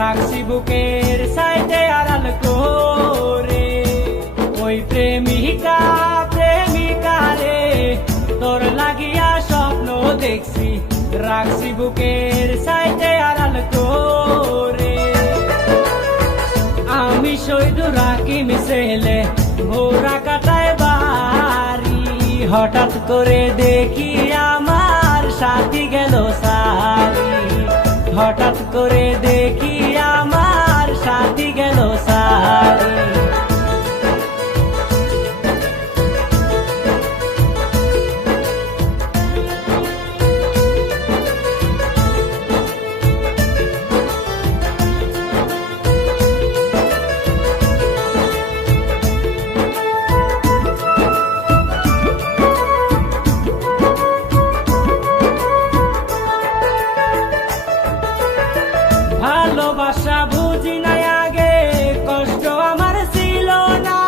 রাখছি বুকের সাইডে আড়াল করে। ওই প্রেমিকা প্রেমিকা রে, তোর লাগিয়া স্বপ্ন দেখছি, রাখছি বুকের সাইডে আড়াল করে। আমি শহীদুর রাকিম ছেলে, ঘোড়া কাটায় বাড়ি, হঠাৎ করে দেখি আমার সাথী গেল সারি, হঠাৎ করে দেখি আমার সাথী গেল সারি। ভালোবাসা বুঝি নাই আগে, কষ্ট আমার ছিল না,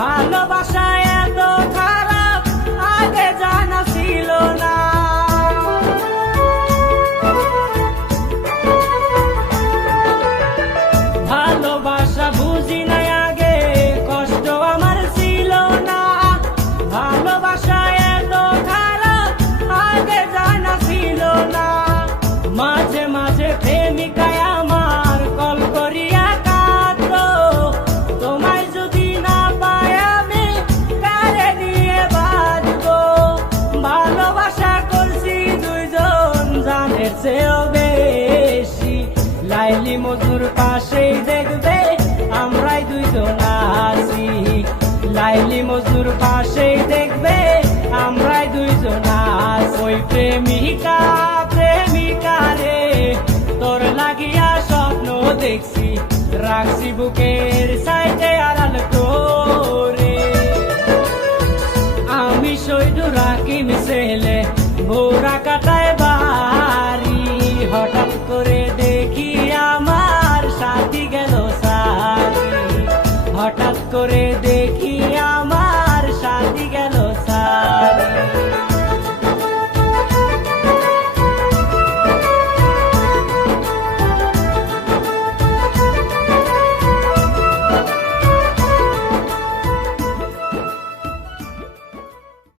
ভালোবাসা এত খারাপ আগে জানা ছিল না। ভালোবাসা বুঝি নাই আগে, কষ্ট আমার ছিল না, ভালোবাসা এত খারাপ আগে জানা ছিল না। মাঝে মাঝে প্রেমিকায় আমার কল করিয়া কাঁদতো, তোমায় যদি না পাই আমি কারে নিয়ে বাঁচবো। ভালোবাসা করছি দুইজন জানের চেয়েও বেশি, লাইলি মজুর পাশেই দেখবে আমরাই দুইজন আছি, লাইলি মজুর পাশেই দেখবে আমরাই দুইজন আছি। ওই প্রেমিকা প্রেমিকা রে, তোর লাগিয়া স্বপ্ন দেখছি, রাখছি বুকের সাইডে আড়াল করে। আমি শহীদুর রাকিম ছেলে, ঘোড়া কাটায় বাড়ি, হঠাৎ করে দেখি আমার সাথী গেল সারি, হঠাৎ করে দেখি